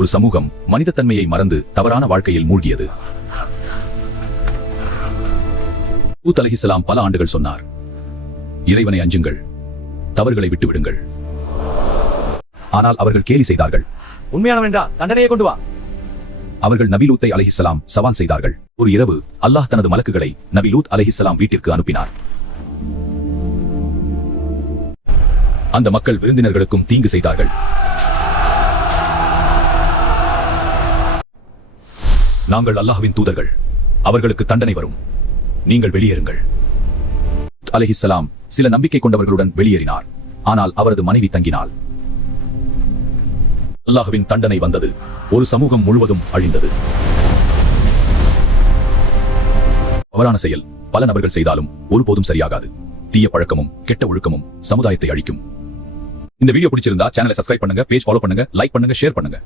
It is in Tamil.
ஒரு சமூகம் மனிதத்தன்மையை மறந்து தவறான வாழ்க்கையில் மூழ்கியது. லூத் அலைஹிஸ்ஸலாம் பல ஆண்டுகள் சொன்னார், இறைவனை அஞ்சுங்கள், தவறுகளை விட்டுவிடுங்கள். ஆனால் அவர்கள் கேலி செய்தார்கள். உண்மையானவன்டா, தண்டனையை கொண்டு வா. அவர்கள் நபி லூத்தை அலைஹிஸ்ஸலாம் சவால் செய்தார்கள். ஒரு இரவு அல்லாஹ் தனது மலக்குகளை நபி லூத் அலைஹிஸ்ஸலாம் வீட்டிற்கு அனுப்பினார். அந்த மக்கள் விருந்தினர்களுக்கும் தீங்கு செய்தார்கள். நாங்கள் அல்லாஹ்வின் தூதர்கள், அவர்களுக்கு தண்டனை வரும், நீங்கள் வெளியேறுங்கள். அலைஹிஸ்ஸலாம் சில நம்பிக்கை கொண்டவர்களுடன் வெளியேறினார். ஆனால் அவரது மனைவி தங்கினாள். அல்லாஹ்வின் தண்டனை வந்தது. ஒரு சமூகம் முழுவதும் அழிந்தது. தவறான செயல் பல நபர்கள் செய்தாலும் ஒருபோதும் சரியாகாது. தீய பழக்கமும் கெட்ட ஒழுக்கமும் சமுதாயத்தை அழிக்கும். இந்த வீடியோ பிடிச்சிருந்தா சேனலை சப்ஸ்கிரைப் பண்ணுங்க, பேஜ் ஃபாலோ பண்ணுங்க, லைக் பண்ணுங்க, ஷேர் பண்ணுங்க.